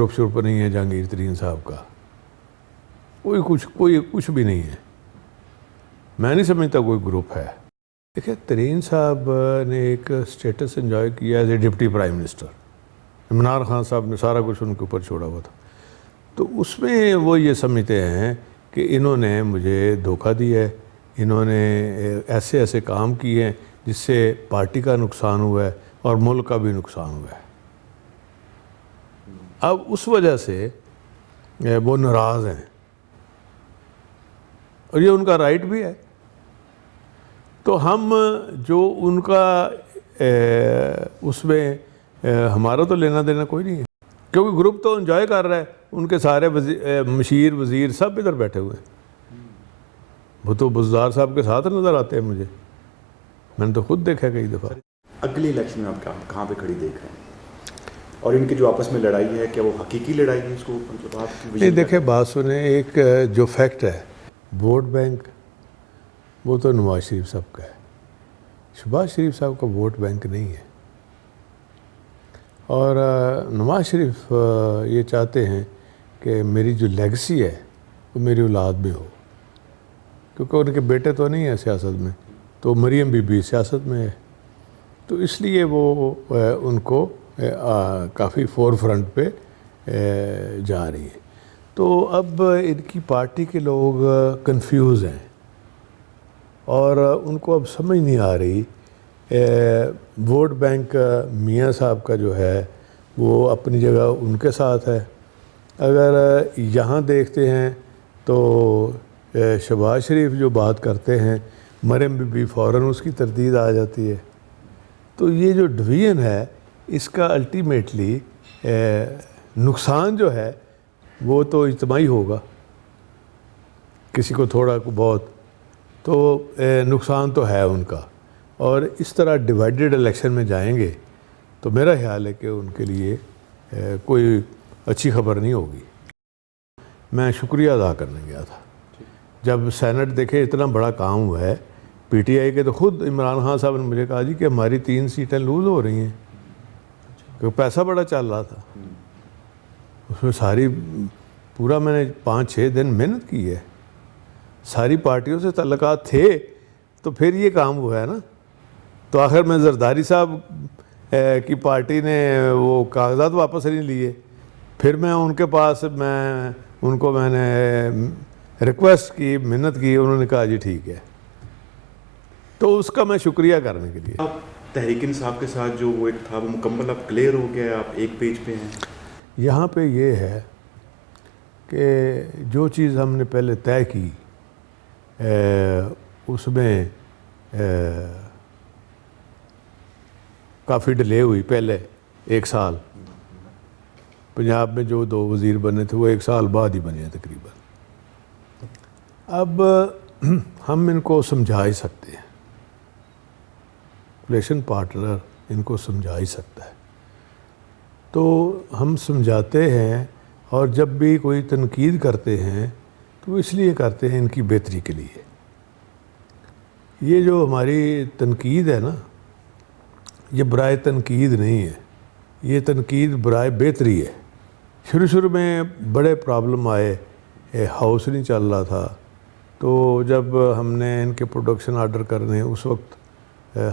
Group شروپ نہیں ہے جہانگیر ترین صاحب کا، کوئی کچھ بھی نہیں ہے، میں نہیں سمجھتا کوئی گروپ ہے۔ دیکھیں ترین صاحب نے ایک سٹیٹس انجوائے کیا as a deputy prime minister, Imran Khan صاحب نے سارا کچھ ان کے اوپر چھوڑا ہوا تھا، تو اس میں وہ یہ سمجھتے ہیں کہ انہوں نے مجھے دھوکہ دیا ہے، انہوں نے ایسے ایسے کام کیے ہیں جس سے پارٹی کا نقصان ہوا ہے اور ملک کا بھی نقصان ہوا ہے۔ اب اس وجہ سے وہ ناراض ہیں، اور یہ ان کا رائٹ بھی ہے، تو ہم جو ان کا اس میں ہمارا تو لینا دینا کوئی نہیں ہے، کیونکہ گروپ تو انجوائے کر رہا ہے، ان کے سارے مشیر وزیر سب ادھر بیٹھے ہوئے ہیں، وہ تو بزدار صاحب کے ساتھ نظر آتے ہیں مجھے، میں نے تو خود دیکھا کئی دفعہ۔ اگلی الیکشن میں آپ کہاں پہ کھڑی دیکھ رہے ہیں، اور ان کی جو آپس میں لڑائی ہے کیا وہ حقیقی لڑائی ہے؟ اس کو مطلب آپ کی نہیں دیکھیں بات سنیں، ایک جو فیکٹ ہے ووٹ بینک وہ تو نواز شریف صاحب کا ہے، شہباز شریف صاحب کا ووٹ بینک نہیں ہے، اور نواز شریف یہ چاہتے ہیں کہ میری جو لیگسی ہے وہ میری اولاد میں ہو، کیونکہ ان کے بیٹے تو نہیں ہیں سیاست میں، تو مریم بی بی سیاست میں ہے، تو اس لیے وہ ان کو کافی فور فرنٹ پہ جا رہی ہے، تو اب ان کی پارٹی کے لوگ کنفیوز ہیں، اور ان کو اب سمجھ نہیں آ رہی، ووٹ بینک میاں صاحب کا جو ہے وہ اپنی جگہ ان کے ساتھ ہے، اگر یہاں دیکھتے ہیں تو شہباز شریف جو بات کرتے ہیں مریم بی بی فوراً اس کی تردید آ جاتی ہے، تو یہ جو ڈویژن ہے اس کا الٹیمیٹلی نقصان جو ہے وہ تو اجتماعی ہوگا، کسی کو تھوڑا کو بہت، تو نقصان تو ہے ان کا، اور اس طرح ڈیوائیڈڈ الیکشن میں جائیں گے تو میرا خیال ہے کہ ان کے لیے کوئی اچھی خبر نہیں ہوگی۔ میں شکریہ ادا کرنے گیا تھا، جب سینٹ دیکھے اتنا بڑا کام ہوا ہے، پی ٹی آئی کے تو خود عمران خان صاحب نے مجھے کہا جی کہ ہماری 3 سیٹیں لوز ہو رہی ہیں، کیونکہ پیسہ بڑا چل رہا تھا، اس میں پورا میں نے 5-6 دن محنت کی ہے، ساری پارٹیوں سے تعلقات تھے، تو پھر یہ کام ہوا ہے نا، تو آخر میں زرداری صاحب کی پارٹی نے وہ کاغذات واپس نہیں لیے، پھر میں ان کے پاس میں نے ریکویسٹ کی، منت کی، انہوں نے کہا جی ٹھیک ہے، تو اس کا میں شکریہ کرنے کے لیے۔ آپ تحریک انصاف کے ساتھ جو وہ ایک تھا وہ مکمل اب کلیئر ہو گیا ہے، آپ ایک پیج پہ ہیں؟ یہاں پہ یہ ہے کہ جو چیز ہم نے پہلے طے کی اس میں کافی ڈیلے ہوئی، پہلے 1 سال پنجاب میں جو 2 وزیر بنے تھے وہ 1 سال بعد ہی بنے ہیں تقریباً، اب ہم ان کو سمجھا ہی سکتے ہیں، کولیشن پارٹنر ان کو سمجھا ہی سکتا ہے، تو ہم سمجھاتے ہیں، اور جب بھی کوئی تنقید کرتے ہیں تو اس لیے کرتے ہیں ان کی بہتری کے لیے، یہ جو ہماری تنقید ہے نا یہ برائے تنقید نہیں ہے، یہ تنقید برائے بہتری ہے۔ شروع میں بڑے پرابلم آئے، ہاؤس نہیں چل رہا تھا، تو جب ہم نے ان کے پروڈکشن آرڈر کرنے اس وقت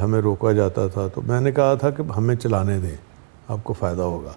ہمیں روکا جاتا تھا، تو میں نے کہا تھا کہ ہمیں چلانے دیں، آپ کو فائدہ ہوگا،